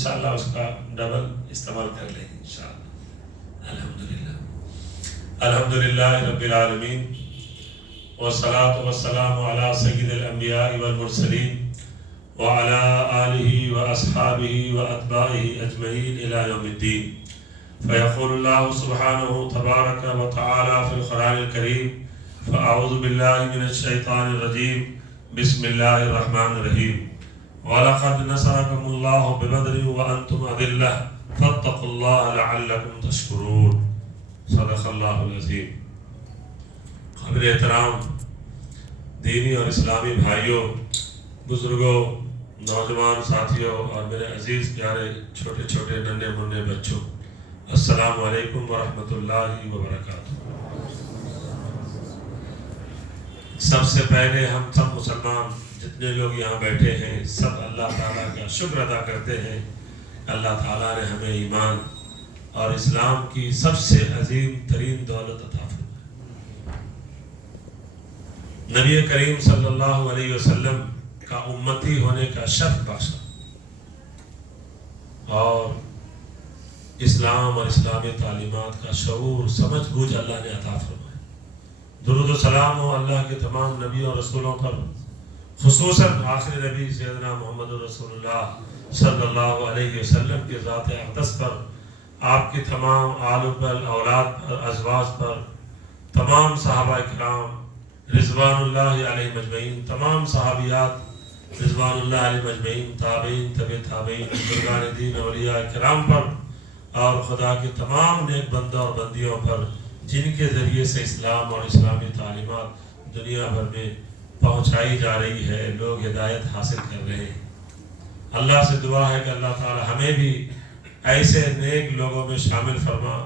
انشاءاللہ اس کا ڈبل استعمال کر لیں گے انشاءاللہ۔ الحمدللہ الحمدللہ رب العالمین والصلاة والسلام علی سید الانبیاء والمرسلین وعلی آلہ واصحابہ واتباعہ اجمعین الی یوم الدین۔ فیقول اللہ سبحانہ تبارک وتعالی فی القرآن الکریم فاعوذ باللہ من الشیطان الرجیم بسم اللہ الرحمن الرحیم وَلَقَدْ نَصَرَكُمُ اللَّهُ بِبَدْرٍ وَأَنْتُمْ أَذِلَّةٌ فَاتَّقُوا اللَّهَ لَعَلَّكُمْ تَشْكُرُونَ۔ صدق اللہ العظیم۔ قابل احترام دینی اور اسلامی بھائیوں، بزرگوں، نوجوان ساتھیوں اور میرے عزیز پیارے چھوٹے چھوٹے ننھے منھے بچوں، السلام علیکم ورحمۃ اللہ وبرکاتہ۔ سب سے پہلے ہم سب مسلمان جتنے لوگ یہاں بیٹھے ہیں سب اللہ تعالیٰ کا شکر ادا کرتے ہیں۔ اللہ تعالیٰ نے ہمیں ایمان اور اسلام کی سب سے عظیم ترین دولت عطا فرمائی۔ نبی کریم صلی اللہ علیہ وسلم کا امتی ہونے کا شرف بخشا اور اسلام اور اسلامی تعلیمات کا شعور سمجھ بوجھ اللہ نے عطا فرمایا۔ درود و سلام ہو اللہ کے تمام نبیوں اور رسولوں پر، خصوصاً آخری نبی سیدنا محمد رسول اللہ صلی اللہ علیہ وسلم کے ذات اقدس پر، آپ کی تمام آل پر، اولاد پر، ازواج پر، تمام صحابہ کرام رضوان اللہ علیہ مجمعین، تمام صحابیات رضوان اللہ علیہ مجمعین، تابعین، تبع تابعین، بزرگان دین، اولیاء کرام پر اور خدا کے تمام نیک بندوں اور بندیوں پر جن کے ذریعے سے اسلام اور اسلامی تعلیمات دنیا بھر میں پہنچائی جا رہی ہے، لوگ ہدایت حاصل کر رہے ہیں۔ اللہ سے دعا ہے کہ اللہ تعالی ہمیں بھی ایسے نیک لوگوں میں شامل فرما۔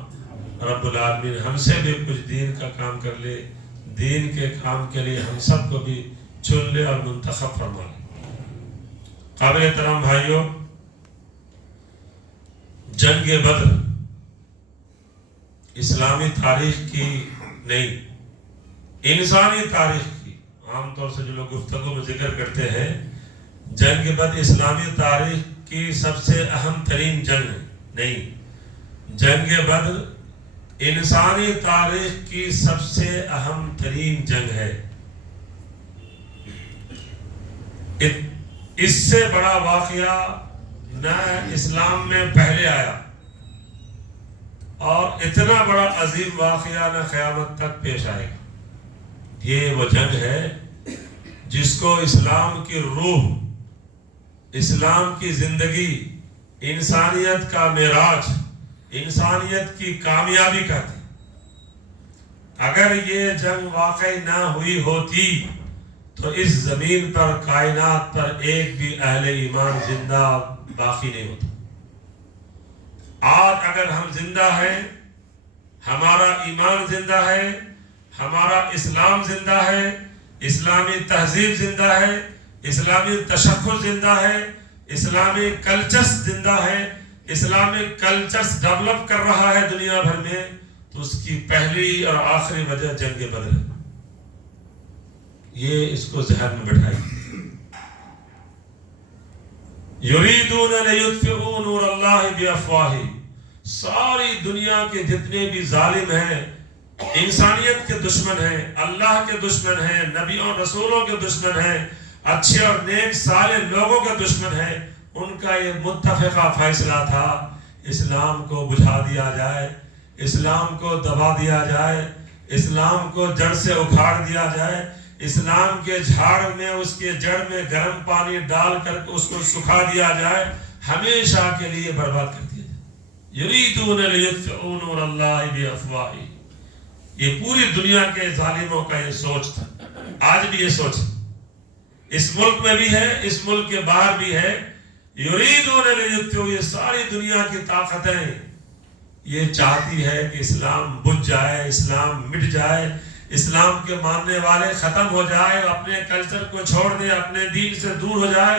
رب العالمین ہم سے بھی کچھ دین کا کام کر لے، دین کے کام کے لیے ہم سب کو بھی چن لے اور منتخب فرما لے۔ قابل احترام بھائیوں، جنگ بدر اسلامی تاریخ کی نہیں، انسانی تاریخ کی، عام طور سے جو لوگ گفتگو میں ذکر کرتے ہیں، جنگ بدر اسلامی تاریخ کی سب سے اہم ترین جنگ نہیں، جنگ بدر انسانی تاریخ کی سب سے اہم ترین جنگ ہے۔ اس سے بڑا واقعہ نہ اسلام میں پہلے آیا اور اتنا بڑا عظیم واقعہ نہ قیامت تک پیش آئے گا۔ یہ وہ جنگ ہے جس کو اسلام کی روح، اسلام کی زندگی، انسانیت کا معراج، انسانیت کی کامیابی کہتے ہیں۔ اگر یہ جنگ واقعی نہ ہوئی ہوتی تو اس زمین پر، کائنات پر ایک بھی اہل ایمان زندہ باقی نہیں ہوتا۔ آج اگر ہم زندہ ہیں، ہمارا ایمان زندہ ہے، ہمارا اسلام زندہ ہے، اسلامی تہذیب زندہ ہے، اسلامی تشخص زندہ ہے، اسلامی کلچرز زندہ ہے، اسلامی کلچرز ڈیولپ کر رہا ہے دنیا بھر میں، تو اس کی پہلی اور آخری وجہ جنگ بدر ہے۔ یہ اس کو ذہن میں بٹھائیے۔ یریدون لیطفئوا نور اللہ بافواہہم، ساری دنیا کے جتنے بھی ظالم ہیں، انسانیت کے دشمن ہیں، اللہ کے دشمن ہیں، نبیوں اور رسولوں کے دشمن ہیں، اچھے اور نیک صالح لوگوں کے دشمن ہیں، ان کا یہ متفقہ فیصلہ تھا اسلام کو بجھا دیا جائے، اسلام کو دبا دیا جائے، اسلام کو جڑ سے اکھاڑ دیا جائے، اسلام کے جھاڑ میں، اس کے جڑ میں گرم پانی ڈال کر اس کو سکھا دیا جائے، ہمیشہ کے لیے برباد کر دیا جائے۔ یریدون لیطفئوا نور اللہ بافواہہم، یہ پوری دنیا کے ظالموں کا یہ سوچ تھا۔ آج بھی یہ سوچ اس ملک میں بھی ہے، اس ملک کے باہر بھی ہے۔ یریدون لیطفئوا، یہ ساری دنیا کی طاقتیں یہ چاہتی ہے کہ اسلام بجھ جائے، اسلام مٹ جائے، اسلام کے ماننے والے ختم ہو جائے، اپنے کلچر کو چھوڑ دے، اپنے دین سے دور ہو جائے،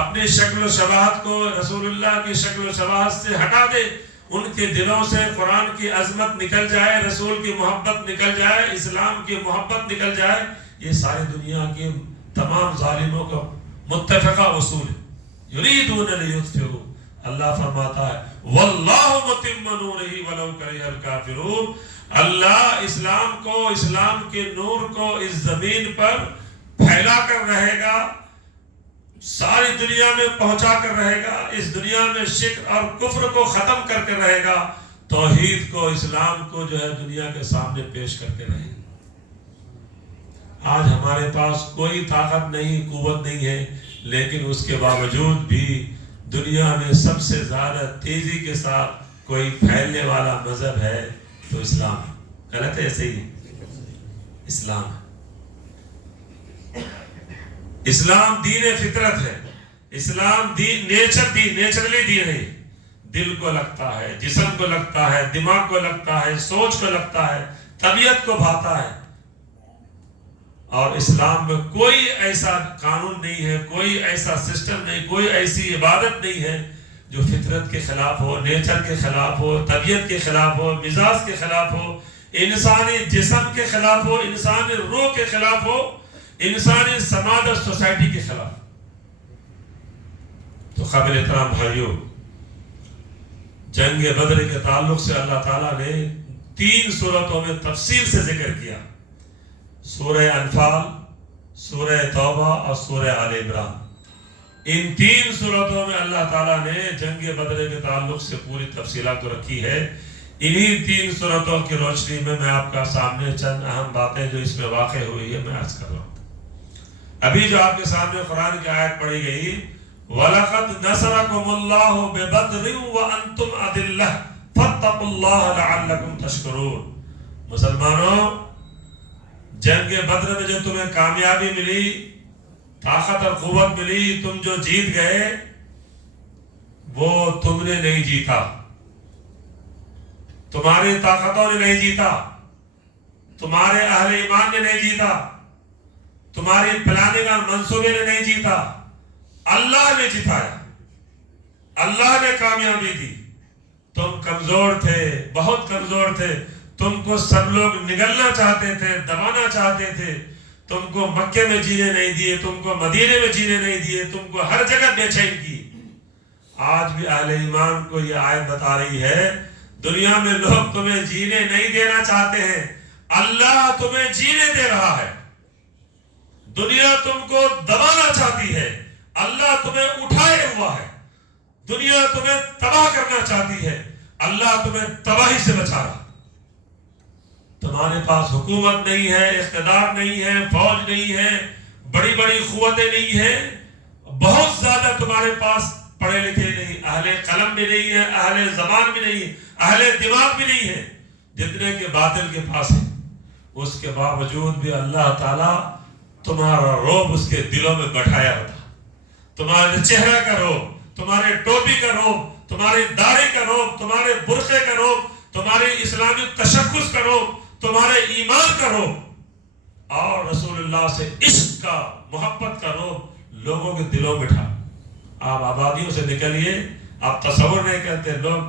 اپنے شکل و شباہت کو رسول اللہ کی شکل و شباہت سے ہٹا دے، ان کے دلوں سے قرآن کی عظمت نکل جائے، رسول کی محبت نکل جائے، اسلام کی محبت نکل جائے۔ یہ ساری دنیا کے تمام ظالموں کا متفقہ اصول ہے۔ یریدون لیطفئوا، اللہ فرماتا ہے واللہ متم نورہ ولو کرہ الکافرون، اللہ اسلام کو، اسلام کے نور کو اس زمین پر پھیلا کر رہے گا، ساری دنیا میں پہنچا کر رہے گا، اس دنیا میں شرک اور کفر کو ختم کر کے رہے گا، توحید کو، اسلام کو جو ہے دنیا کے سامنے پیش کر کے رہے گا۔ آج ہمارے پاس کوئی طاقت نہیں، قوت نہیں ہے، لیکن اس کے باوجود بھی دنیا میں سب سے زیادہ تیزی کے ساتھ کوئی پھیلنے والا مذہب ہے تو اسلام ہے۔ غلط ہے؟ ایسے ہی اسلام ہے۔ اسلام دین فطرت ہے، اسلام دین نیچرلی دین ہے، دل کو لگتا ہے، جسم کو لگتا ہے، دماغ کو لگتا ہے، سوچ کو لگتا ہے، طبیعت کو بھاتا ہے۔ اور اسلام میں کوئی ایسا قانون نہیں ہے، کوئی ایسا سسٹم نہیں، کوئی ایسی عبادت نہیں ہے جو فطرت کے خلاف ہو، نیچر کے خلاف ہو، طبیعت کے خلاف ہو، مزاج کے خلاف ہو، انسانی جسم کے خلاف ہو، انسانی روح کے خلاف ہو، انسانی سماج اور سوسائٹی کے خلاف۔ تو قابل احترام بھائیوں، جنگ بدر کے تعلق سے اللہ تعالیٰ نے 3 سورتوں میں تفصیل سے ذکر کیا، سورہ انفال، سورہ توبہ اور سورہ آل عمران۔ ان 3 سورتوں میں اللہ تعالیٰ نے جنگ بدر کے تعلق سے پوری تفصیلات کو رکھی ہے۔ انہی 3 سورتوں کی روشنی میں آپ کا سامنے چند اہم باتیں جو اس میں واقع ہوئی ہے میں عرض کر رہا ہوں۔ ابھی جو آپ کے سامنے قرآن کی آیت پڑھی گئی، وَلَقَدْ نَصَرَكُمُ اللَّهُ بِبَدْرٍ وَأَنْتُمْ أَذِلَّةٌ فَاتَّقُوا اللَّهَ لَعَلَّكُمْ تَشْكُرُونَ۔ مسلمانوں، جنگ بدر میں جو تمہیں کامیابی ملی، طاقت اور قوت ملی، تم جو جیت گئے، وہ تم نے نہیں جیتا، تمہاری طاقتوں نے نہیں جیتا، تمہارے اہل ایمان نے نہیں جیتا، تمہاری پلاننگ اور منصوبے نے نہیں جیتا، اللہ نے جتایا، اللہ نے کامیابی دی۔ تم کمزور تھے، بہت کمزور تھے، تم کو سب لوگ نگلنا چاہتے تھے، دبانا چاہتے تھے، تم کو مکے میں جینے نہیں دیے، تم کو مدینے میں جینے نہیں دیے، تم کو ہر جگہ بے چین کی۔ آج بھی اہل ایمان کو یہ آیت بتا رہی ہے، دنیا میں لوگ تمہیں جینے نہیں دینا چاہتے ہیں، اللہ تمہیں جینے دے رہا ہے۔ دنیا تم کو دبانا چاہتی ہے، اللہ تمہیں اٹھائے ہوا ہے۔ دنیا تمہیں تباہ کرنا چاہتی ہے، اللہ تمہیں تباہی سے بچا رہا۔ تمہارے پاس حکومت نہیں ہے، اقتدار نہیں ہے، فوج نہیں ہے، بڑی بڑی قوتیں نہیں ہیں، بہت زیادہ تمہارے پاس پڑھے لکھے نہیں، اہل قلم بھی نہیں ہے، اہل زبان بھی نہیں ہے، اہل دماغ بھی نہیں ہے، جتنے کے باطل کے پاس ہے۔ اس کے باوجود بھی اللہ تعالیٰ تمہارا روب اس کے دلوں میں بٹھایا ہوتا، تمہارے چہرہ کا روب، تمہارے ٹوپی کا روب، تمہاری داڑھی کا روب، تمہارے برقعے کا روب، تمہاری اسلامی تشخص کا روب، تمہارے ایمان کا روب اور رسول اللہ سے عشق کا، محبت کا روب لوگوں کے دلوں میں بٹھا۔ آپ آبادیوں سے نکلیے، آپ تصور نہیں کرتے، لوگ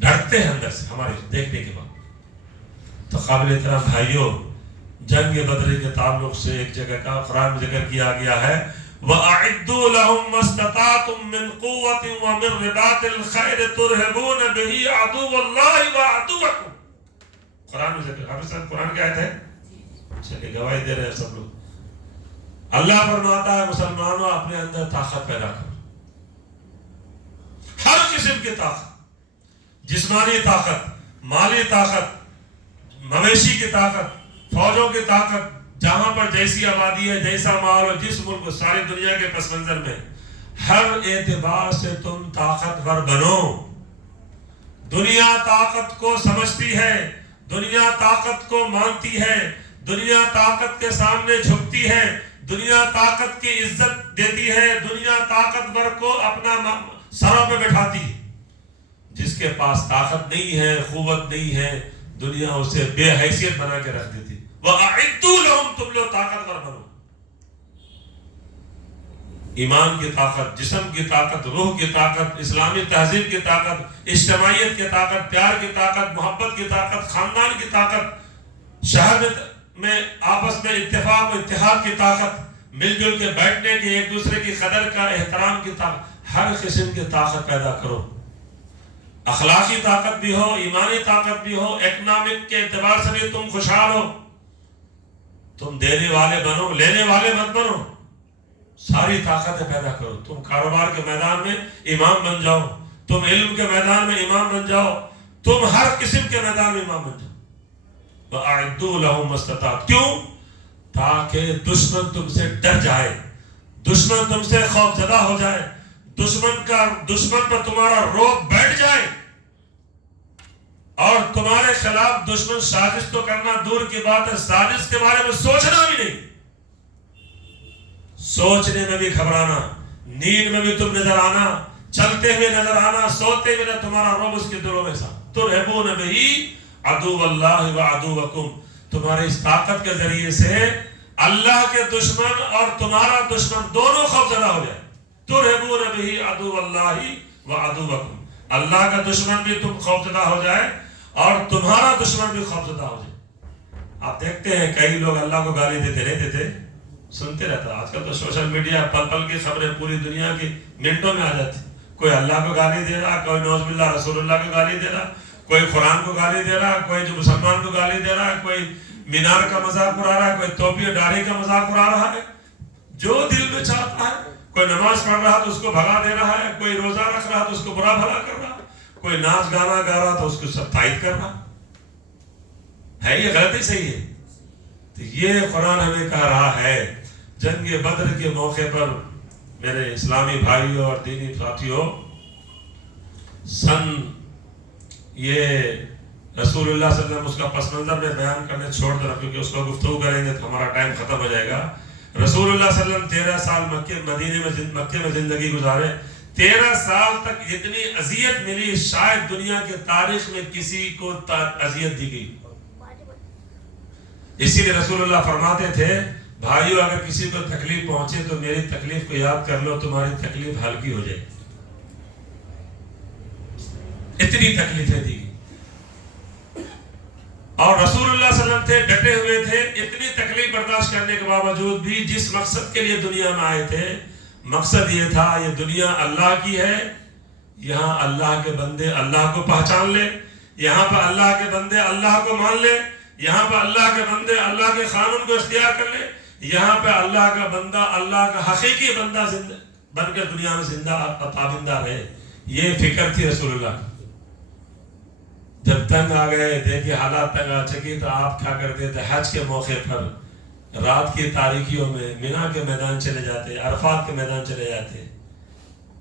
ڈرتے ہیں اندر سے ہمارے دیکھنے کے بعد۔ تو قابل احترام بھائیوں، جنگ بدر کے تعلق سے ایک جگہ کا قرآن میں ذکر کیا گیا ہے، وَأَعِدُّوا لَهُم مَّا اسْتَطَعْتُم مِّن قُوَّةٍ وَمِن رِّبَاطِ الْخَيْلِ تُرْهِبُونَ بِهِ عَدُوَّ اللَّهِ وَعَدُوَّكُمْ۔ قرآن میں ذکر، حافظ صاحب قرآن کی آیت ہے، چلیے گواہی دے رہے ہیں سب لوگ۔ اللہ فرماتا ہے مسلمانوں اپنے اندر طاقت پیدا کرو، ہر قسم کی طاقت، جسمانی طاقت، مالی طاقت، مویشی کی طاقت، فوجوں کی طاقت، جہاں پر جیسی آبادی ہے، جیسا ماحول ہے، جس ملک، ساری دنیا کے پس منظر میں ہر اعتبار سے تم طاقتور بنو۔ دنیا طاقت کو سمجھتی ہے، دنیا طاقت کو مانتی ہے، دنیا طاقت کے سامنے جھکتی ہے، دنیا طاقت کی عزت دیتی ہے، دنیا طاقتور کو اپنا سروں پہ بٹھاتی ہے۔ جس کے پاس طاقت نہیں ہے، قوت نہیں ہے، دنیا اسے بے حیثیت بنا کے رکھ دیتی۔ وَأَعِدُّوا لَهُم، تم لوگ طاقتور بنو۔ ایمان کی طاقت، جسم کی طاقت، روح کی طاقت، اسلامی تہذیب کی طاقت، اجتماعیت کی طاقت، پیار کی طاقت، محبت کی طاقت، خاندان کی طاقت، شہر میں آپس میں اتفاق و اتحاد کی طاقت، مل جل کے بیٹھنے کی، ایک دوسرے کی قدر کا، احترام کی طاقت، ہر قسم کی طاقت پیدا کرو، اخلاقی طاقت بھی ہو، ایمانی طاقت بھی ہو، اکنامک کے اعتبار سے بھی تم خوشحال ہو، تم دینے والے بنو، لینے والے مت بنو، ساری طاقتیں پیدا کرو۔ تم کاروبار کے میدان میں امام بن جاؤ، تم علم کے میدان میں امام بن جاؤ، تم ہر قسم کے میدان میں امام بن جاؤ۔ وَأَعِدُّوا لَهُم مَّا اسْتَطَعْتُمْ، کیوں؟ تاکہ دشمن تم سے ڈر جائے، دشمن تم سے خوف زدہ ہو جائے، دشمن پر تمہارا رعب بیٹھ جائے، اور تمہارے خلاف دشمن سازش تو کرنا دور کی بات ہے، سازش کے بارے میں سوچنا بھی نہیں، سوچنے میں بھی گھبرانا، نیند میں بھی تم نظر آنا، چلتے ہوئے نظر آنا، سوتے ہوئے تمہارا رعب اس کے دلوں میں سا ترہبون بہ عدو اللہ و عدوکم، تمہاری اس طاقت کے ذریعے سے اللہ کے دشمن اور تمہارا دشمن دونوں خوفزدہ ہو جائے۔ ترہبون بہ عدو اللہ و عدوکم، اللہ کا دشمن بھی تم خوفزدہ ہو جائے اور تمہارا دشمن بھی خوفزدہ ہو جائے۔ آپ دیکھتے ہیں کئی لوگ اللہ کو گالی دیتے نہیں دیتے، سنتے رہتا۔ آج کل تو سوشل میڈیا پل پل کی خبریں پوری دنیا کی منٹوں میں آ جاتی، کوئی اللہ کو گالی دے رہا، کوئی نعوذ باللہ رسول اللہ کو گالی دے رہا، کوئی قرآن کو گالی دے رہا، کوئی جو مسلمان کو گالی دے رہا ہے، کوئی مینار کا مذاق اڑا رہا ہے، کوئی ٹوپی اور داڑھی کا مذاق اڑا رہا ہے، جو دل میں چاہتا ہے۔ کوئی نماز پڑھ رہا تو اس کو بھگا دے رہا ہے، کوئی روزہ رکھ رہا تو اس کو برا بھلا کر رہا، کوئی ناچ گانا گا رہا تو اس کو سب تائید کر رہا ہے۔ یہ غلطی صحیح ہے؟ تو یہ قرآن ہمیں کہہ رہا ہے جنگ بدر کے موقع پر میرے اسلامی بھائیوں اور دینی ساتھیوں، یہ رسول اللہ صلی اللہ علیہ وسلم اس کا پس منظر میں بیان کرنے چھوڑ دیں کیونکہ اس کو گفتگو کریں گے تو ہمارا ٹائم ختم ہو جائے گا۔ رسول اللہ صلی اللہ علیہ وسلم 13 سال مکے میں زندگی گزارے، 13 سال تک جتنی اذیت ملی شاید دنیا کے تاریخ میں کسی کو اذیت دی گئی۔ اسی لیے رسول اللہ فرماتے تھے بھائیو اگر کسی کو تکلیف پہنچے تو میری تکلیف کو یاد کر لو، تمہاری تکلیف ہلکی ہو جائے۔ اتنی تکلیفیں دی گئی اور رسول اللہ صلی اللہ علیہ وسلم تھے، ڈٹے ہوئے تھے، اتنی تکلیف برداشت کرنے کے باوجود بھی جس مقصد کے لیے دنیا میں آئے تھے، مقصد یہ تھا یہ دنیا اللہ کی ہے، یہاں اللہ کے بندے اللہ کو پہچان لے، یہاں پر اللہ کے بندے اللہ کو مان لے، یہاں پر اللہ کے بندے اللہ کے قانون کو اختیار کر لے، یہاں پہ اللہ کا بندہ اللہ کا حقیقی بندہ زندہ بن کے دنیا میں زندہ پابندہ رہے۔ یہ فکر تھی رسول اللہ کی۔ جب تنگ آ گئے، دیکھیں حالات تنگ آ چکی تو آپ کیا کرتے تھے؟ حج کے موقع پر رات کی تاریکیوں میں مینا کے میدان چلے جاتے، عرفات کے میدان چلے جاتے،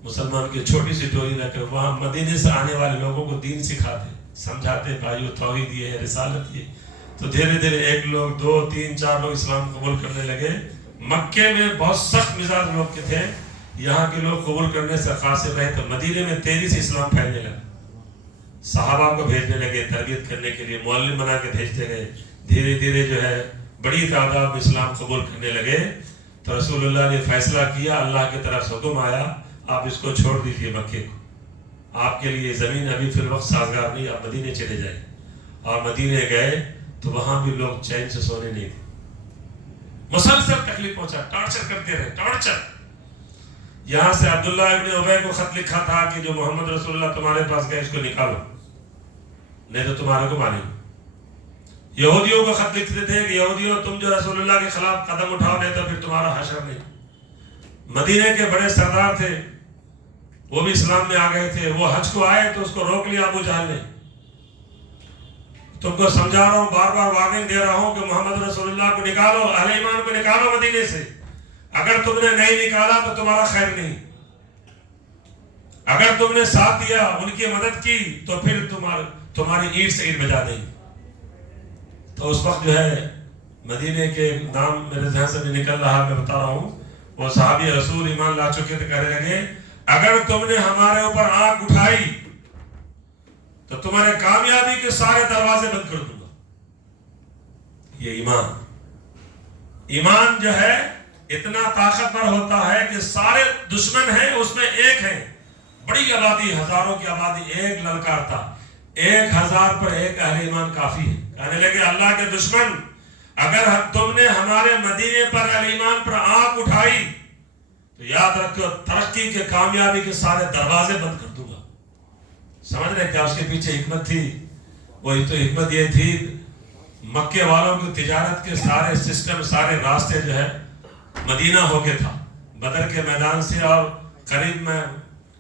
مسلمان کی چھوٹی سی ٹولی رکھ کر وہاں مدینے سے آنے والے لوگوں کو دین سکھاتے، سمجھاتے بھائیو توحید یہ ہے، رسالت یہ۔ تو دھیرے دھیرے ایک لوگ، 2 3 4 لوگ اسلام قبول کرنے لگے۔ مکے میں بہت سخت مزاج لوگ کے تھے، یہاں کے لوگ قبول کرنے سے قاصر رہے، تو مدینے میں تیزی سے اسلام پھیلنے لگا۔ صحابہ کو بھیجنے لگے تربیت کرنے کے لیے، معلم بنا کے بھیجتے گئے، دھیرے دھیرے جو ہے بڑی تعداد میں اسلام قبول کرنے لگے۔ تو رسول اللہ نے فیصلہ کیا، اللہ کی طرف سے حکم آیا آپ اس کو چھوڑ دیجئے مکے کو، آپ کے لیے زمین ابھی فی الوقت سازگار نہیں، آپ مدینے چلے جائیں۔ اور مدینے گئے تو وہاں بھی لوگ چین سے سونے نہیں تھے، مسلسل تکلیف پہنچا، ٹارچر کرتے رہے، ٹارچر۔ یہاں سے عبداللہ ابن ابی کو خط لکھا تھا کہ جو محمد رسول اللہ تمہارے پاس گئے اس کو نکالو نہیں تو تمہارے کو مانیں گے۔ یہودیوں کو خط لکھتے تھے کہ یہودیوں تم جو رسول اللہ کے خلاف قدم اٹھاؤ نہیں تو پھر تمہارا حشر نہیں۔ مدینے کے بڑے سردار تھے، وہ بھی اسلام میں آ گئے تھے، وہ حج کو آئے تو اس کو روک لیا ابو جہل نے۔ تم کو سمجھا رہا ہوں، بار بار وارننگ دے رہا ہوں کہ محمد رسول اللہ کو نکالو، اہل ایمان کو نکالو مدینے سے۔ اگر تم نے نہیں نکالا تو تمہارا خیر نہیں، اگر تم نے ساتھ دیا، ان کی مدد کی تو پھر تمہاری اینٹ سے اینٹ بجا دیں گے۔ تو اس وقت جو ہے مدینے کے نام میرے ذہن سے بھی نکل رہا، میں بتا رہا ہوں، وہ صحابی رسول ایمان لا چکے تھے، کہنے لگے اگر تم نے ہمارے اوپر آنکھ اٹھائی تو تمہارے کامیابی کے سارے دروازے بند کر دوں گا۔ یہ ایمان جو ہے اتنا طاقتور ہوتا ہے کہ سارے دشمن ہیں اس میں ایک ہے، بڑی آبادی، ہزاروں کی آبادی، ایک للکارتا، 1000 پر ایک اہل ایمان کافی ہے۔ کہنے لگے اللہ کے دشمن اگر تم نے ہمارے مدینے پر اہل ایمان پر آنکھ اٹھائی تو یاد رکھو ترقی کے کامیابی کے سارے دروازے بند کر دوں گا. سمجھ رہے کیا اس کے پیچھے حکمت تھی؟ وہی تو حکمت یہ تھی مکے والوں کی تجارت کے سارے سسٹم سارے راستے جو ہے مدینہ ہو کے تھا. بدر کے میدان سے اور قریب میں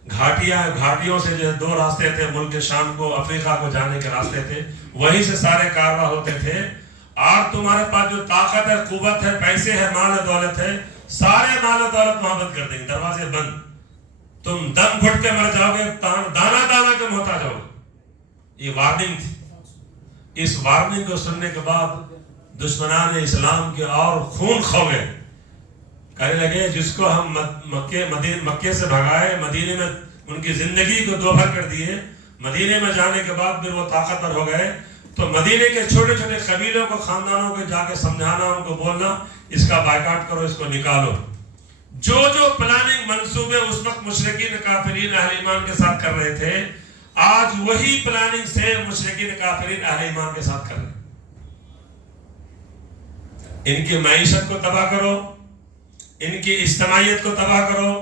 گھاٹیوں سے جو ہے 2 راستے تھے، ملک شام کو افریقہ کو جانے کے راستے تھے، وہیں سے سارے کارواں ہوتے تھے. اور تمہارے پاس جو طاقت ہے، قوت ہے، پیسے ہے، مال و دولت ہے، سارے مال و دولت وہاں بند کر دیں گے، دروازے بند. تم دم گھٹ کے مر جاؤ گے، دانا دانا کے محتاج ہو گے. یہ وارننگ تھی. اس وارننگ کو سننے کے بعد دشمنان اسلام کے اور خون کھو گئے. کہنے لگے جس کو ہم مکے سے بھگائے، مدینے میں ان کی زندگی کو دوبھر کر دیے، مدینے میں جانے کے بعد پھر وہ طاقتور ہو گئے، تو مدینے کے چھوٹے چھوٹے قبیلوں کو، خاندانوں کو جا کے سمجھانا، ان کو بولنا اس کا بائیکاٹ کرو، اس کو نکالو. جو پلاننگ منصوبے اس وقت مشرکین کافرین اہل ایمان کے ساتھ کر رہے تھے، آج وہی پلاننگ سے مشرکین کافرین اہل ایمان کے ساتھ کر رہے ہیں. ان کی معیشت کو تباہ کرو، ان کی اجتماعیت کو تباہ کرو،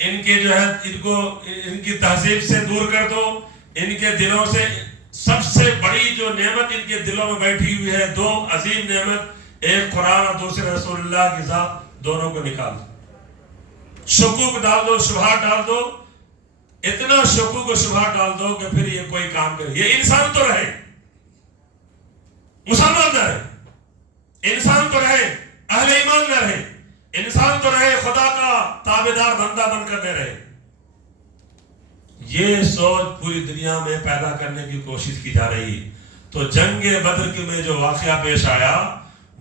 ان کے جو ہے ان کی تہذیب سے دور کر دو. ان کے دلوں سے سب سے بڑی جو نعمت ان کے دلوں میں بیٹھی ہوئی ہے، 2 عظیم نعمت، ایک قرآن اور دوسرے رسول اللہ کی ذات، دونوں کو نکال دو. شکوک ڈال دو، شبہات ڈال دو، اتنا شکوک و شبہات ڈال دو کہ پھر یہ کوئی کام کرے. یہ انسان تو رہے، مسلمان نہ رہے، انسان تو رہے، اہل ایمان نہ رہے، انسان تو رہے، خدا کا تابعدار بندہ بن کر نہ رہے. یہ سوچ پوری دنیا میں پیدا کرنے کی کوشش کی جا رہی ہے. تو جنگ بدر میں جو واقعہ پیش آیا،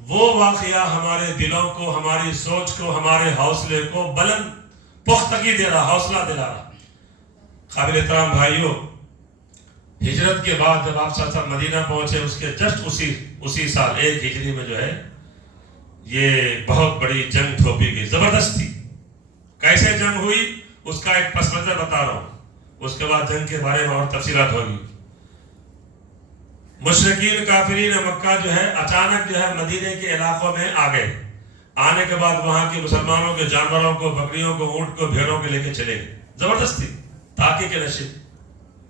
وہ واقعہ ہمارے دلوں کو، ہماری سوچ کو، ہمارے حوصلے کو بلند پختگی دے رہا، حوصلہ دلا رہا. قابل احترام بھائیوں، ہجرت کے بعد جب آپ صاحب مدینہ پہنچے، اس کے جسٹ اسی سال 1 ہجری میں جو ہے یہ بہت بڑی جنگ تھوپی گئی، زبردست تھی. کیسے جنگ ہوئی اس کا ایک پس منظر بتا رہا ہوں، اس کے بعد جنگ کے بارے میں اور تفصیلات ہوگی. مشرکین کافرین مکہ جو ہے اچانک جو ہے مدینے کے علاقوں میں آ گئے. آنے کے بعد وہاں کے مسلمانوں کے جانوروں کو، بکریوں کو، اونٹ کو، بھیڑوں کے لے کے چلے گئے. زبردست تھی، تاکہ کے نشے.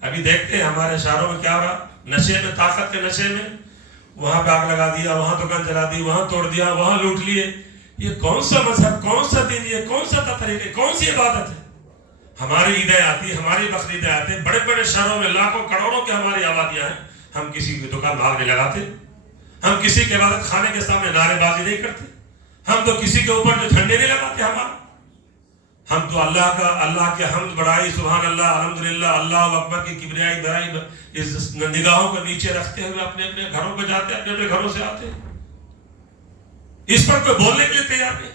ابھی دیکھتے ہیں ہمارے شہروں میں کیا ہو رہا، نشے میں، طاقت کے نشے میں، وہاں پہ آگ لگا دیا، وہاں دکان جلا دی، وہاں توڑ دیا، وہاں لوٹ لیے. یہ کون سا مذہب، کون سا دین، یہ کون سا طریقہ، کون سی عبادت ہے؟ ہماری عیدیں آتی، ہماری بقرعیدیں آتی، بڑے بڑے شہروں میں لاکھوں کروڑوں کی ہماری آبادیاں ہیں، ہم کسی کی دکان بھاگ نہیں لگاتے، ہم کسی کے عبادت خانے کے سامنے نعرے بازی نہیں کرتے، ہم تو کسی کے اوپر جو جھنڈے نہیں لگاتے ہمارا. ہم تو اللہ کے حمد بڑائی، سبحان اللہ، الحمدللہ، اللہ اکبر کی کبریائی بڑائی اس نگاہوں کو نیچے رکھتے ہوئے اپنے اپنے گھروں پہ جاتے، اپنے اپنے گھروں سے آتے. اس پر کوئی بولنے کے لیے تیار نہیں.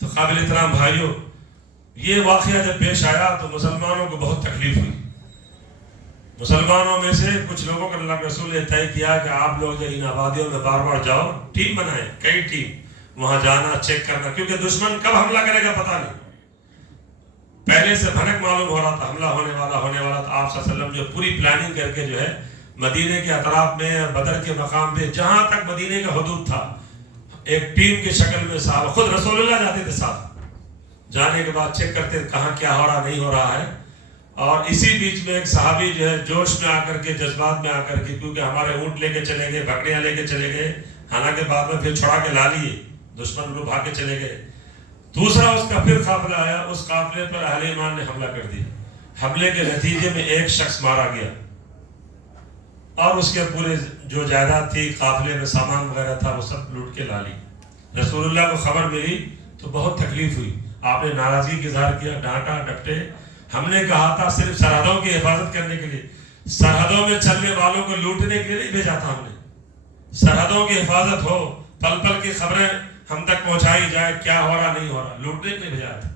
تو قابل احترام بھائیوں، یہ واقعہ جب پیش آیا تو مسلمانوں کو بہت تکلیف ہوئی. مسلمانوں میں سے کچھ لوگوں کو اللہ کے رسول نے طے کیا کہ آپ لوگ جو ان آبادیوں میں بار بار جاؤ، ٹیم بنائیں، کئی ٹیم، وہاں جانا، چیک کرنا، کیونکہ دشمن کب حملہ کرے گا پتہ نہیں. پہلے سے بھنک معلوم ہو رہا تھا، حملہ ہونے والا تھا. آپ صلی اللہ علیہ وسلم جو پوری پلاننگ کر کے جو ہے مدینے کے اطراف میں، بدر کے مقام پہ، جہاں تک مدینے کا حدود تھا، ایک ٹیم کی شکل میں صاحب، خود رسول اللہ جاتے تھے ساتھ. جانے کے بعد چیک کرتے کہاں کیا ہو رہا، نہیں ہو رہا ہے. اور اسی بیچ میں ایک صحابی جو ہے جوش میں آ کر کے، جذبات میں آ کر کے، کیونکہ ہمارے اونٹ لے کے چلے گئے، بکریاں لے کے چلے گئے، حالانکہ بعد میں پھر چھڑا کے لا لیے، دشمن لوگ بھاگ کے چلے گئے. دوسرا اس کا پھر قافلہ آیا، اس قافلے پر اہل ایمان نے حملہ کر دیا. حملے کے نتیجے میں ایک شخص مارا گیا اور اس کے پورے جو جائیداد تھی، قافلے میں سامان وغیرہ تھا، وہ سب لوٹ کے لا لی. رسول اللہ کو خبر ملی تو بہت تکلیف ہوئی. آپ نے ناراضگی کا اظہار کیا، ڈانٹا ڈپٹے. ہم نے کہا تھا صرف سرحدوں کی حفاظت کرنے کے لیے، سرحدوں میں چلنے والوں کو لوٹنے کے لیے نہیں بھیجا تھا ہم نے. سرحدوں کی حفاظت ہو، پل پل کی خبریں ہم تک پہنچائی جائے، کیا ہو رہا نہیں ہو رہا، لوٹنے کے لیے بھیجا تھا.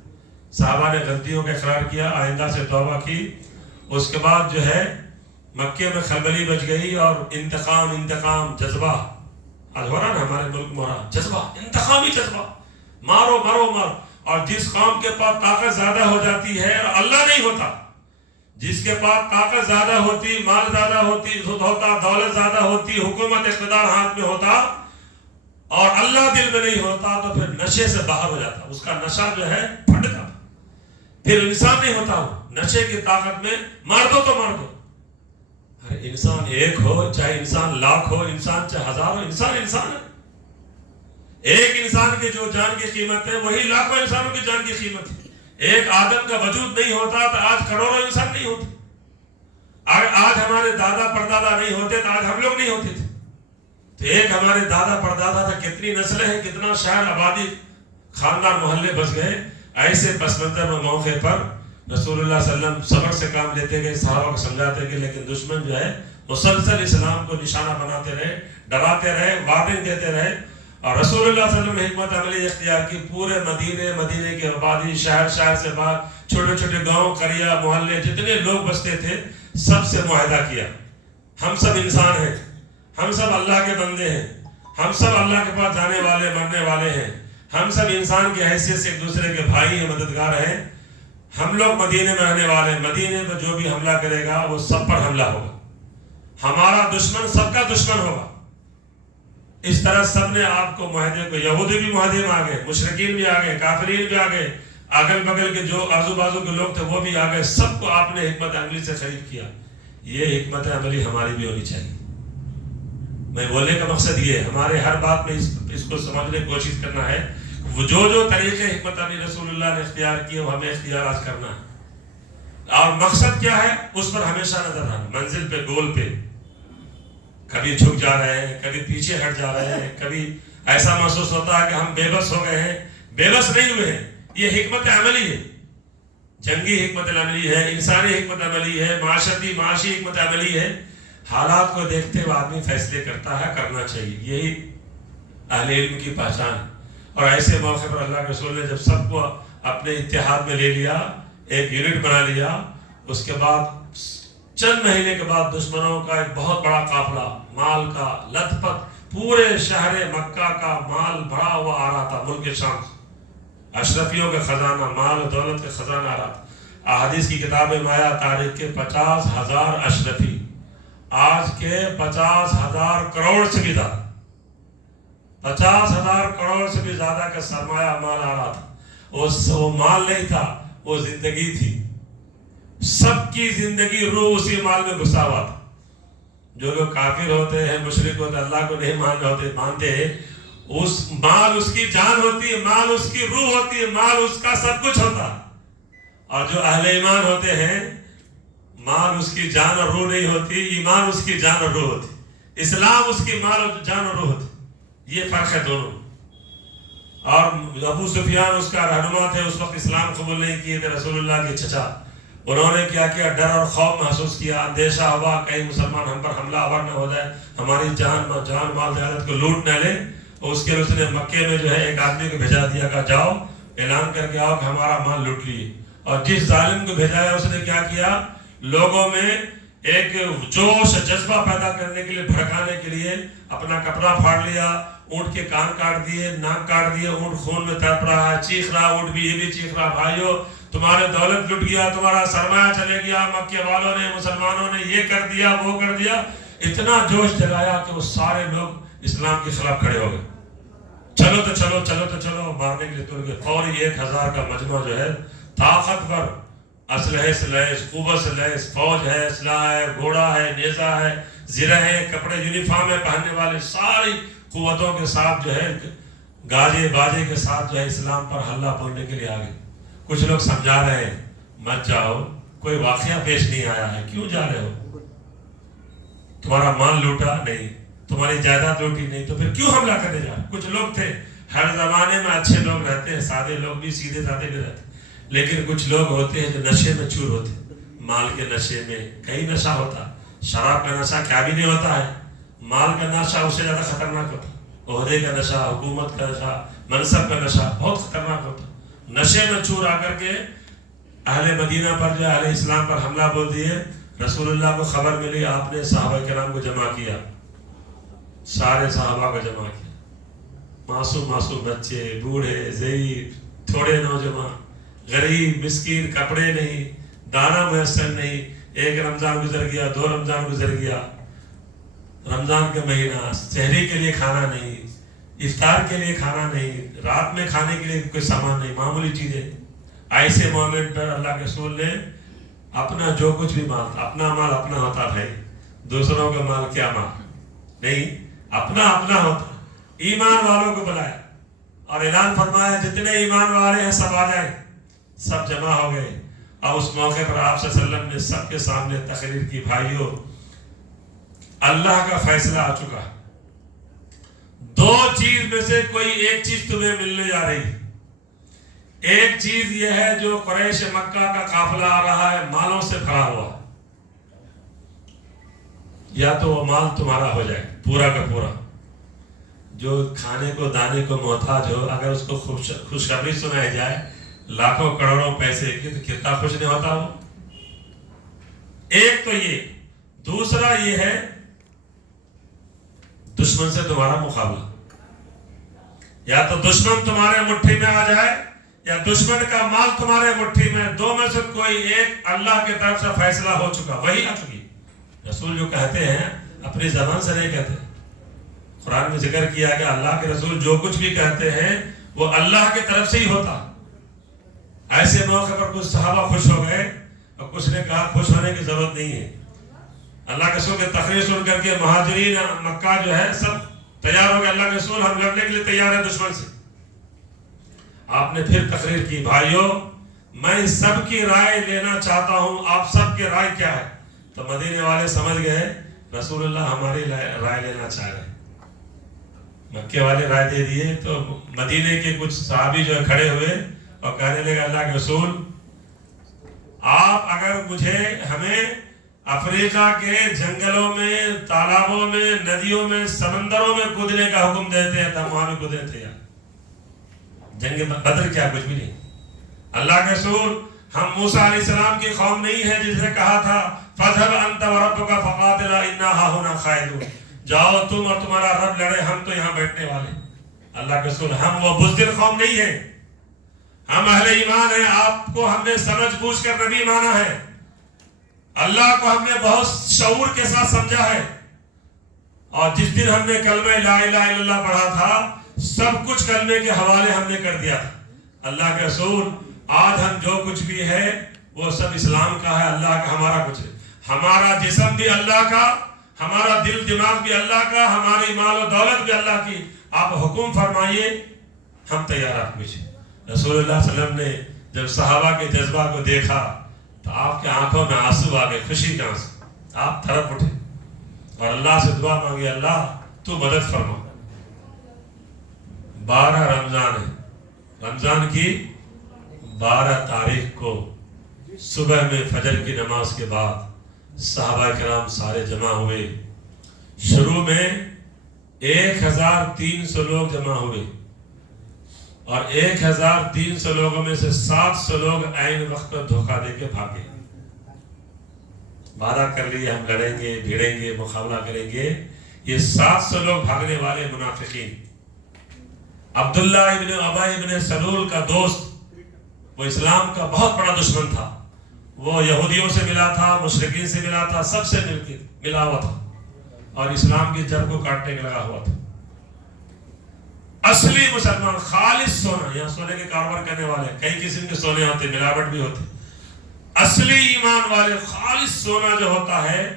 صحابہ نے غلطیوں کا اقرار کیا، آئندہ سے توبہ کی. اس کے بعد جو ہے مکے میں خلبلی بچ گئی اور انتقام جذبہ آج ہو رہا نا ہمارے ملک میں، ہو رہا جذبہ، انتقامی جذبہ، مارو مرو مر. اور جس قوم کے پاس طاقت زیادہ ہو جاتی ہے اور اللہ نہیں ہوتا، جس کے پاس طاقت زیادہ ہوتی، مال زیادہ ہوتی، ہوتا، دولت زیادہ ہوتی، حکومت اقتدار ہاتھ میں ہوتا، اور اللہ دل میں نہیں ہوتا تو پھر نشے سے باہر ہو جاتا، اس کا نشہ جو ہے پھٹتا، پھر انسان نہیں ہوتا وہ نشے کی طاقت میں، مار دو تو مار دو۔ انسان ایک ہو چاہے انسان لاکھ ہو، انسان چاہے ہزار ہو، انسان انسان ہے۔ ایک انسان کی جو جان کی قیمت ہے وہی لاکھوں انسانوں کی جان کی قیمت ہے۔ ایک آدم کا وجود نہیں ہوتا تو آج کروڑوں انسان نہیں ہوتے، آج ہمارے دادا پردادا نہیں ہوتے تو آج ہم لوگ نہیں ہوتے تھے۔ تو ایک ہمارے دادا پردادا تھا، کتنی نسلیں ہیں، کتنا شہر آبادی خاندان محلے بس گئے۔ ایسے پس منظر میں موقع پر رسول اللہ صلی اللہ علیہ وسلم سبق سے کام لیتے گئے، صحابہ کو سمجھاتے گئے، لیکن دشمن جو ہے مسلسل اسلام کو نشانہ بناتے رہے، ڈراتے رہے، وارننگ دیتے رہے۔ اور رسول اللہ صلی اللہ علیہ وسلم نے حکمت عملی اختیار کی، پورے مدینے کے آبادی، شہر سے باہر، چھوٹے چھوٹے گاؤں، قریہ، محلے، جتنے لوگ بستے تھے سب سے معاہدہ کیا، ہم سب انسان ہیں، ہم سب اللہ کے بندے ہیں، ہم سب اللہ کے پاس جانے والے مرنے والے ہیں، ہم سب انسان کی حیثیت سے ایک دوسرے کے بھائی ہیں، مددگار ہیں، ہم لوگ مدینے میں رہنے والے ہیں، مدینے میں جو بھی حملہ کرے گا وہ سب پر حملہ ہوگا، ہمارا دشمن سب کا دشمن ہوگا۔ اس طرح سب نے آپ کو معاہدے کو، یہودی بھی معاہدے میں آ گئے، مشرکین بھی آ گئے، کافرین بھی آ گئے، اگل بگل کے جو آزو بازو کے لوگ تھے وہ بھی آ گئے، سب کو آپ نے حکمت عملی سے خرید کیا۔ یہ حکمت عملی ہماری بھی ہونی چاہیے۔ میں بولنے کا مقصد یہ ہے، ہمارے ہر بات میں اس کو سمجھنے کی کوشش کرنا ہے، وہ جو طریقے حکمت عملی رسول اللہ نے اختیار کیے وہ ہمیں اختیار آج کرنا ہے۔ اور مقصد کیا ہے اس پر ہمیشہ نظر رہنا، منزل پہ، گول پہ۔ کبھی جھک جا رہے ہیں، کبھی پیچھے ہٹ جا رہے ہیں، کبھی ایسا محسوس ہوتا ہے کہ ہم بے بس ہو گئے ہیں، بے بس نہیں ہوئے ہیں۔ یہ حکمت عملی ہے، جنگی حکمت عملی ہے، انسانی حکمت عملی ہے، معاشی حکمت عملی ہے۔ حالات کو دیکھتے ہوئے آدمی فیصلے کرتا ہے، کرنا چاہیے، یہی اہل علم کی پہچان۔ اور ایسے موقع پر اللہ کے رسول نے جب سب کو اپنے اتحاد میں لے لیا، ایک یونٹ بنا لیا، اس کے بعد چند مہینے کے بعد دشمنوں کا ایک بہت بڑا قافلہ، مال کا لت پت، پورے شہر مکہ کا مال بھرا ہوا آ رہا تھا، ملک شام سے اشرفیوں کے خزانہ، مال و دولت کے خزانہ آ رہا تھا۔ احادیث کی کتابیں میں آیا تاریخ کے 50,000 اشرفی، آج کے 50,000 کروڑ سے بھی زیادہ، 50,000 کروڑ سے بھی زیادہ کا سرمایہ مال آ رہا تھا۔ وہ مال نہیں تھا، وہ زندگی تھی، سب کی زندگی روح اسی مال میں گھسا ہوا تھا۔ جو لوگ کافر ہوتے ہیں، مشرک ہوتے ہیں، اللہ کو نہیں مانتے ہیں، اس مال اس کی جان ہوتی ہے، مال اس کی روح ہوتی ہے، مال اس کا سب کچھ ہوتا ہے۔ اور جو اہل ایمان ہوتے ہیں، مال اس کی جان اور روح نہیں ہوتی، ایمان اس کی جان اور روح ہوتی، اسلام اس کی مال اور جان اور روح ہوتی، یہ فرق ہے دونوں۔ اور ابو سفیان اس کا رہنما تھے، اس وقت اسلام قبول نہیں کیے تھے، رسول اللہ کے چچا، انہوں نے کیا کیا، ڈر اور خوف محسوس کیا، اندیشہ ہوا کہیں مسلمان ہم پر حملہ آور نہ ہو جائے، ہماری جان مال زیادت کو لوٹ نہ لے۔ اس کے اس نے مکے میں جو ہے ایک آدمی کو بھیجا دیا کہ جاؤ اعلان کر کے آؤ کہ ہمارا مال لوٹ لیے۔ اور جس ظالم کو بھیجایا اس نے کیا کیا، لوگوں میں ایک جوش جذبہ پیدا کرنے کے لیے، بھڑکانے کے لیے اپنا کپڑا پھاڑ لیا، اونٹ کے کان کاٹ دیے، ناک کاٹ دیے، اونٹ خون میں تڑپ رہا ہے، چیخ رہا، اونٹ بھی یہ بھی چیخ رہا، بھائیو تمہارے دولت لٹ گیا، تمہارا سرمایہ چلے گیا، مکے والوں نے، مسلمانوں نے یہ کر دیا وہ کر دیا۔ اتنا جوش جگایا کہ وہ سارے لوگ اسلام کے خلاف کھڑے ہو گئے، چلو تو چلو، چلو تو چلو، مارنے کے لیے تل گئے۔ فوری 1000 کا مجمع جو ہے، طاقتور، اسلحے سے لیس، قوت سے لیس، فوج ہے، اسلحہ ہے، گھوڑا ہے، نیزہ ہے، زرہ ہے، کپڑے یونیفارم میں پہننے والے، ساری قوتوں کے ساتھ جو ہے، گاجے باجے کے ساتھ جو ہے اسلام پر حملہ بولنے کے لیے آگے۔ کچھ لوگ سمجھا رہے ہیں مت جاؤ، کوئی واقعہ پیش نہیں آیا ہے، کیوں جا رہے ہو؟ تمہارا مال لوٹا نہیں، تمہاری جائیداد لوٹی نہیں، تو پھر کیوں حملہ کرنے جا رہے؟ کچھ لوگ تھے، ہر زمانے میں اچھے لوگ رہتے ہیں، سادے لوگ بھی، سیدھے سادے بھی رہتے ہیں، لیکن کچھ لوگ ہوتے ہیں جو نشے میں چور ہوتے ہیں، مال کے نشے میں، کئی نشہ ہوتا ہے، شراب کا نشہ کیا بھی نہیں ہوتا ہے، مال کا نشہ اس سے زیادہ خطرناک ہوتا ہے، عہدے کا نشہ، حکومت کا نشہ، منصب کا نشہ بہت خطرناک ہوتا ہے۔ نشے میں چور آ کر کے اہل مدینہ پر جو اہل اسلام پر حملہ بول دیے۔ رسول اللہ کو خبر ملی، آپ نے صحابہ کرام کو جمع کیا، سارے صحابہ کو جمع کیا، معصوم بچے، بوڑھے، ضعیف، تھوڑے نوجوان، غریب مسکین، کپڑے نہیں، دانہ میسر نہیں۔ ایک رمضان گزر گیا، 2 رمضان گزر گیا، رمضان کے مہینہ، سحری کے لیے کھانا نہیں، افطار کے لیے کھانا نہیں، رات میں کھانے کے لیے کوئی سامان نہیں، معمولی چیزیں. ایسے مومنٹ پر اللہ کے رسول نے اپنا جو کچھ بھی مال تھا، اپنا مال اپنا ہوتا بھائی، دوسروں کا مال کیا مال نہیں، اپنا اپنا ہوتا. ایمان والوں کو بلایا اور اعلان فرمایا جتنے ایمان والے ہیں سب آ جائیں. سب جمع ہو گئے اور اس موقع پر آپ صلی اللہ علیہ وسلم نے سب کے سامنے تقریر کی، بھائیوں اللہ کا فیصلہ آ چکا. دو چیز میں سے کوئی ایک چیز تمہیں ملنے جا رہی. ایک چیز یہ ہے جو قریش مکہ کا قافلہ آ رہا ہے مالوں سے بھرا ہوا، یا تو وہ مال تمہارا ہو جائے پورا کا پورا. جو کھانے کو دانے کو محتاج ہو، اگر اس کو خوشخبری سنائی جائے لاکھوں کروڑوں پیسے کی تو کتنا خوش نہیں ہوتا وہ. ایک تو یہ. دوسرا یہ ہے دشمن سے تمہارا مقابلہ. یا تو دشمن تمہارے مٹھی میں آ جائے یا دشمن کا مال تمہارے مٹھی میں. دو میں سے کوئی ایک اللہ کی طرف سے فیصلہ ہو چکا، وہی آ چکی. رسول جو کہتے ہیں اپنی زبان سے نہیں کہتے. قرآن میں ذکر کیا کہ اللہ کے رسول جو کچھ بھی کہتے ہیں وہ اللہ کی طرف سے ہی ہوتا. ایسے موقع پر کچھ صحابہ خوش ہو گئے اور کچھ نے کہا خوش ہونے کی ضرورت نہیں ہے. اللہ کے رسول کی تقریر سن کر کے مہاجرین مکہ جو ہے سب تیار ہو گئے. اللہ کے رسول ہم لڑنے کے لیے تیار ہیں دشمن سے. آپ نے پھر تقریر کی، بھائیوں میں سب کی رائے لینا چاہتا ہوں، آپ سب کی رائے کیا ہے؟ تو مدینے والے سمجھ گئے رسول اللہ ہماری رائے لینا چاہ رہے ہیں. مکے والے رائے دے دیے تو مدینے کے کچھ صحابی جو ہے کھڑے ہوئے اور کہنے لگے اللہ کے رسول آپ اگر ہمیں افریقہ کے جنگلوں میں، تالابوں میں، ندیوں میں، سمندروں میں کودنے کا حکم دیتے ہیں تو ہم وہاں بھی کودنے تھے. جنگ بدر کیا کچھ بھی نہیں. اللہ کے رسول ہم موسیٰ علیہ السلام کی قوم نہیں ہے جس نے کہا تھا فَاذْهَبْ أَنْتَ وَرَبُّكَ فَقَاتِلَا إِنَّا هَاهُنَا قَاعِدُونَ، جاؤ تم اور تمہارا رب لڑے، ہم تو یہاں بیٹھنے والے. اللہ کے رسول ہم وہ بزدل قوم نہیں ہیں، ہم اہل ایمان ہیں. آپ کو ہم نے سمجھ بوجھ کر نبی مانا ہے، اللہ کو ہم نے بہت شعور کے ساتھ سمجھا ہے. اور جس دن ہم نے کلمہ لا الہ الا اللہ پڑھا تھا سب کچھ کلمے کے حوالے ہم نے کر دیا تھا. اللہ کے رسول آج ہم جو کچھ بھی ہے وہ سب اسلام کا ہے، اللہ کا ہمارا کچھ ہے. ہمارا جسم بھی اللہ کا، ہمارا دل دماغ بھی اللہ کا، ہماری مال و دولت بھی اللہ کی. آپ حکم فرمائیے ہم تیار آپ کچھ. رسول اللہ صلی اللہ علیہ وسلم نے جب صحابہ کے جذبہ کو دیکھا تو آپ کے آنکھوں میں آنسو آ گئے، خوشی کے آنسو. آپ تڑپ اٹھے اور اللہ سے دعا مانگی اللہ تو مدد فرما. 12 رمضان ہے، رمضان کی 12 تاریخ کو صبح میں فجر کی نماز کے بعد صحابہ کرام سارے جمع ہوئے. شروع میں 1300 لوگ جمع ہوئے اور 1300 لوگوں میں سے 700 لوگ عین وقت پر دھوکہ دے کے بھاگے. وعدہ کر لیے ہم لڑیں گے، بھیڑیں گے، مقابلہ کریں گے. یہ 700 لوگ بھاگنے والے منافقین. عبداللہ ابن ابی ابن سلول کا دوست، وہ اسلام کا بہت بڑا دشمن تھا. وہ یہودیوں سے ملا تھا، مشرکین سے ملا تھا، سب سے ملا ہوا تھا اور اسلام کی جڑ کو کاٹنے کا لگا ہوا تھا. اصلی مسلمان، خالص سونا، یہاں سونے کے کاروبار کرنے والے کئی قسم کے سونے ہوتے، ملاوٹ بھی ہوتی. اصلی ایمان والے خالص سونا جو ہوتا ہے،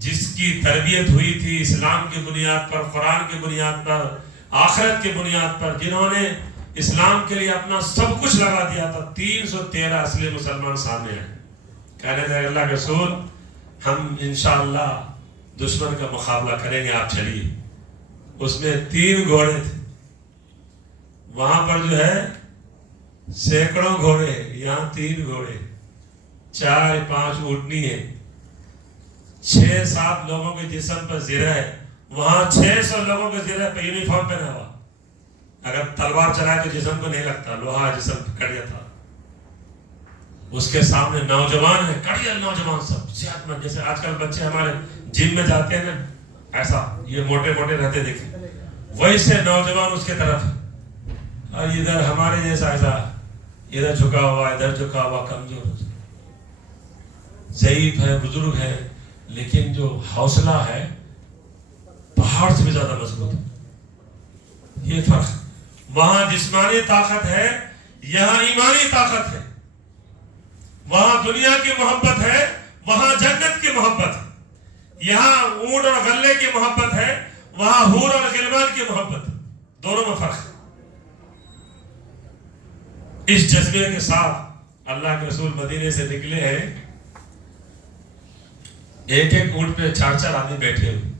جس کی تربیت ہوئی تھی اسلام کی بنیاد پر، قرآن کی بنیاد پر، آخرت کی بنیاد پر، جنہوں نے اسلام کے لیے اپنا سب کچھ لگا دیا تھا. 313 اصلی مسلمان سامنے ہیں. کہنے لگے اللہ کے رسول ہم انشاءاللہ دشمن کا مقابلہ کریں گے، آپ چلیے. اس میں 3 گھوڑے تھے. وہاں پر جو ہے سینکڑوں گھوڑے، یہاں 3 گھوڑے، 4-5 اونٹنی ہے، 6-7 لوگوں کے جسم پر زرہ ہے. وہاں 600 لوگوں کے زرہ پہ یونیفارم پہنا ہوا. اگر تلوار چلائے تو جسم کو نہیں لگتا، لوہا جسم کڑیا تھا. اس کے سامنے نوجوان ہیں، کڑیا نوجوان، سب صحت مند، جیسے آج کل بچے ہمارے جم میں جاتے ہیں نا، ایسا یہ موٹے موٹے رہتے دیکھیں، ویسے نوجوان اس کے طرف. اور ادھر ہمارے جیسا ایسا ادھر جھکا ہوا، ادھر جھکا ہوا، کمزور، ضعیف ہے، بزرگ ہے، لیکن جو حوصلہ ہے پہاڑ سے بھی زیادہ مضبوط ہے. یہ فرق. وہاں جسمانی طاقت ہے، یہاں ایمانی طاقت ہے. وہاں دنیا کی محبت ہے، وہاں جنت کی محبت ہے. یہاں اونٹ اور غلے کی محبت ہے، وہاں حور اور غلمان کی محبت ہے. دونوں میں فرق ہے. اس جذبے کے ساتھ اللہ کے رسول مدینے سے نکلے ہیں. ایک ایک اونٹ پہ 4 4 آدمی بیٹھے ہوئے.